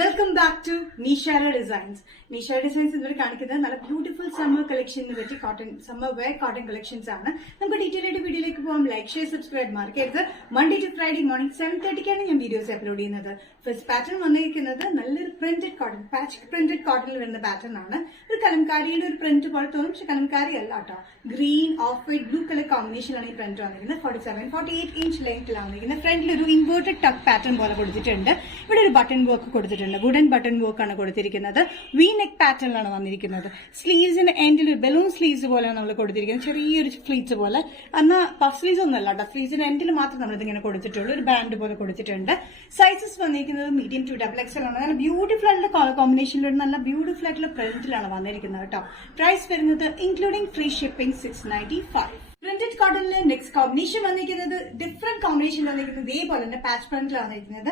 Welcome back to Nishara designs. Nishara designs ഇതുവരെ കാണിക്കുന്നത് നല്ല ബ്യൂട്ടിഫുൾ സമ്മർ കളക്ഷനെ പറ്റി cotton summer wear cotton collections ആണ്. നമുക്ക് ഡീറ്റെയിൽ ആയിട്ട് വീഡിയോയിലേക്ക് പോകാം. ലൈക്ക്, ഷെയർ, സബ്സ്ക്രൈബ് മറക്കരുത്. മൺഡേ ടു ഫ്രൈഡേ മോർണിംഗ് 7:30 ഞാൻ വീഡിയോസ് അപ്ലോഡ് ചെയ്യുന്നത്. ഫസ്റ്റ് പാറ്റേൺ വന്നിരിക്കുന്നത് നല്ലൊരു പ്രിന്റഡ് കോട്ടൺ, പാച്ച് പ്രിന്റഡ് കോട്ടണിൽ വരുന്ന പാറ്റേൺ ആണ്. ഒരു കലംകാരിയുടെ ഒരു പ്രിന്റ് പോലെ തോന്നും, പക്ഷെ കലംകാരി അല്ല കേട്ടോ. Green, off white, blue colour കോമ്പിനേഷനിലാണ് ഈ പ്രിന്റ് വന്നിരിക്കുന്നത്. 47-48 ഇഞ്ച് ലെങ്ത്തിലാണ് വന്നിരിക്കുന്നത്. ഫ്രണ്ടിൽ ഒരു ഇൻവേർട്ടഡ് ടക്ക് പാറ്റേൺ പോലെ കൊടുത്തിട്ടുണ്ട്. ഇവിടെ ഒരു ബട്ടൺ വർക്ക് കൊടുത്തിട്ടുണ്ട്. വുഡൻ ബട്ടൺ വർക്ക് ആണ് കൊടുത്തിരിക്കുന്നത്. വി നെക്ക് പാറ്റേണിലാണ് വന്നിരിക്കുന്നത്. സ്ലീവ്സിന്റെ എൻഡിൽ ഒരു ബലൂൺ സ്ലീവ്സ് പോലെയാണ് നമ്മൾ കൊടുത്തിരിക്കുന്നത്. ചെറിയൊരു ഫ്ലീറ്റ്സ് പോലെ. എന്നാൽ പഫ് സ്ലീവ്സ് ഒന്നല്ല കേട്ടോ. സ്ലീവ്സിന്റെ എൻഡിൽ മാത്രം നമ്മൾ ഇതിങ്ങനെ കൊടുത്തിട്ടുള്ളൂ. ഒരു ബാൻഡ് പോലെ കൊടുത്തിട്ടുണ്ട്. സൈസസ് വന്നിരിക്കുന്നത് മീഡിയം ടു XXL ആണ്. നല്ല ബ്യൂട്ടിഫുൾ ആയിട്ടുള്ള കളർ കോമ്പിനേഷനിൽ ഒരു നല്ല ബ്യൂട്ടിഫുൾ ആയിട്ടുള്ള പ്രിന്റിലാണ് വന്നിരിക്കുന്നത് കേട്ടോ. പ്രൈസ് വരുന്നത് ഇൻക്ലൂഡിംഗ് ഫ്രീ ഷിപ്പിംഗ് 695. പ്രിന്റഡ് കോട്ടണിലെ നെക്സ്റ്റ് കോമ്പിനേഷൻ വന്നിരിക്കുന്നത് ഡിഫറെന്റ് കോമ്പിനേഷൻ വന്നിരിക്കുന്നത് ഇതേപോലെ തന്നെ പാച്ച് പ്രിന്റിലാണ് വന്നിരിക്കുന്നത്.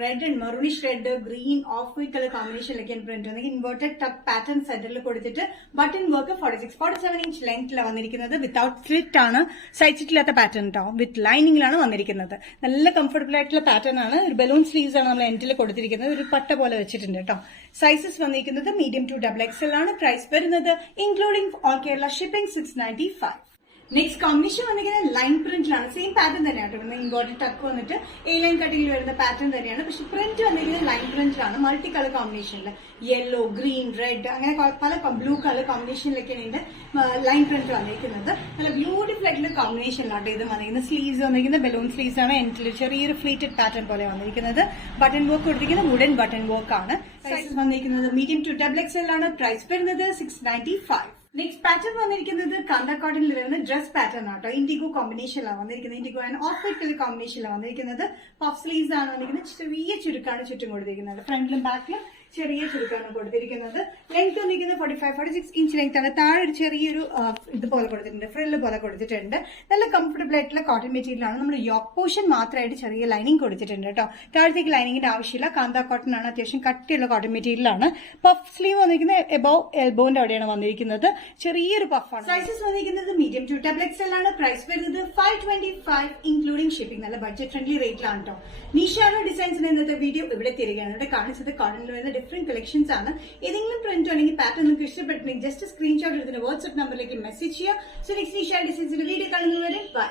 Red and maroonish red, green, off white colour കോമ്പിനേഷനിലേക്കാണ് പ്രിന്റ് വന്നിരിക്കുന്നത്. ഇൻവേർട്ടഡ് ടക്ക് പാറ്റേൺ സെന്ററിൽ കൊടുത്തിട്ട് ബട്ടൺ വർക്ക് 46-47 ഇഞ്ച് ലെങ്ത്തിലാണ് വന്നിരിക്കുന്നത്. വിത്തൌട്ട് സ്ലിറ്റ് ആണ്, സൈഡ് സ്ലിറ്റ് ഇല്ലാത്ത പാറ്റേൺ കേട്ടോ. വിത്ത് ലൈനിങ്ങിലാണ് വന്നിരിക്കുന്നത്. നല്ല കംഫർട്ടബിൾ ആയിട്ടുള്ള പാറ്റേൺ ആണ്. ഒരു ബലൂൺ സ്ലീവ്സ് ആണ് നമ്മൾ എൻഡിൽ കൊടുത്തിരിക്കുന്നത്. ഒരു പട്ട പോലെ വെച്ചിട്ടുണ്ട് കേട്ടോ. സൈസസ് വന്നിരിക്കുന്നത് മീഡിയം ടു XXL ആണ്. പ്രൈസ് വരുന്നത് including all Kerala shipping 695. Next combination വന്നിരിക്കുന്നത് ലൈൻ പ്രിന്റിലാണ്. സെയിം പാറ്റേൺ തന്നെയാണ്. ഇൻവേർട്ടഡ് ടക്ക് വന്നിട്ട് എ ലൈൻ കട്ടിങ്ങിൽ വരുന്ന പാറ്റേൺ തന്നെയാണ്. പക്ഷെ പ്രിന്റ് വന്നിരിക്കുന്നത് ലൈൻ പ്രിന്റിലാണ്. മൾട്ടി കളർ കോമ്പിനേഷനിൽ യെല്ലോ, ഗ്രീൻ, റെഡ് അങ്ങനെ പല ബ്ലൂ കളർ കോമ്പിനേഷനിലൊക്കെയാണ് ഇതിന്റെ ലൈൻ പ്രിന്റ് വന്നിരിക്കുന്നത്. നല്ല ബ്യൂട്ടിഫുൾ ആയിട്ടുള്ള കോമ്പിനേഷനിലാണ് ഇത് വന്നിരിക്കുന്നത്. സ്ലീവ്സ് വന്നിരിക്കുന്നത് ബലൂൺ സ്ലീവ്സ് ആണ്. എൻഡിൽ ചെറിയൊരു ഫ്ലീറ്റഡ് പാറ്റേൺ പോലെ വന്നിരിക്കുന്നത്. ബട്ടൺ വർക്ക് കൊടുത്തിരിക്കുന്നത് വുഡൻ ബട്ടൺ വർക്ക് ആണ്. സൈസസ് വന്നിരിക്കുന്നത് മീഡിയം ടു XXL ആണ്. പ്രൈസ് വരുന്നത് 695. നെക്സ്റ്റ് പാറ്റേൺ വന്നിരിക്കുന്നത് കാന്ത കോട്ടണിൽ വരുന്ന ഡ്രസ് പാറ്റേൺ ആട്ടോ. ഇൻഡിഗോ കോമ്പിനേഷനിലാണ് വന്നിരിക്കുന്നത്. Indigo and off white colour കോമ്പിനേഷനിലാണ് വന്നിരിക്കുന്നത്. പഫ് സ്ലീവ്സ് ആണ് വന്നിരിക്കുന്നത്. ചെറിയ ചുരുക്കാണ് ചുറ്റും കൊടുത്തിരിക്കുന്നത്. ഫ്രണ്ടിലും ബാക്കിലും ചെറിയ ചുരുക്കാണ് കൊടുത്തിരിക്കുന്നത്. ലെങ്ത് വന്നിരിക്കുന്നത് 45-46 ഇഞ്ച് ലെങ്ത് ആണ്. താഴെ ഒരു ചെറിയൊരു ഇതുപോലെ കൊടുത്തിട്ടുണ്ട്, ഫ്രില്ല് പോലെ കൊടുത്തിട്ടുണ്ട്. നല്ല കംഫർട്ടബിൾ ആയിട്ടുള്ള കോട്ടൺ മെറ്റീരിയൽ ആണ്. നമ്മൾ യോക്ക് പോർഷൻ മാത്രമായിട്ട് ചെറിയ ലൈനിങ് കൊടുത്തിട്ടുണ്ട് കേട്ടോ. താഴത്തേക്ക് ലൈനിങ്ങിന്റെ ആവശ്യമില്ല. കാന്ത കോട്ടൺ ആണ്. അത്യാവശ്യം കട്ടിയുള്ള കോട്ടൺ മെറ്റീരിയൽ ആണ്. പഫ് സ്ലീവ് വന്നിരിക്കുന്നത് എബവ് എൽബോന്റെ അവിടെയാണ് വന്നിരിക്കുന്നത്. ചെറിയൊരു പഫാണ്. സൈസസ് വന്നിരിക്കുന്നത് മീഡിയം ടു XXL ആണ്. പ്രൈസ് വരുന്നത് 525 ഇൻക്ലൂഡിംഗ് ഷിപ്പിംഗ്. നല്ല ബഡ്ജറ്റ് ഫ്രണ്ട്ലി റേറ്റിലാണ് കേട്ടോ. നിഷാര ഡിസൈൻസിന് ഇന്നത്തെ വീഡിയോ ഇവിടെ തിരികെയാണ്. ഇവിടെ കാണിച്ചത് കോട്ടണിൽ വരുന്ന ഡിഫറെന്റ് കളക്ഷൻസ് ആണ്. ഏതെങ്കിലും പ്രിന്റ് അല്ലെങ്കിൽ പാറ്റേൺ നിങ്ങൾക്ക് ഇഷ്ടപ്പെട്ടിട്ടുണ്ടെങ്കിൽ ജസ്റ്റ് സ്ക്രീൻഷോട്ട് എടുത്തിട്ട് വാട്സ്ആപ്പ് നമ്പറിലേക്ക് മെസ്സേജ് ചെയ്യുക. സോ നെക്സ്റ്റ് നിഷാര ഡിസൈൻസിന്റെ വീഡിയോ കാണുന്നവരെ ബൈ.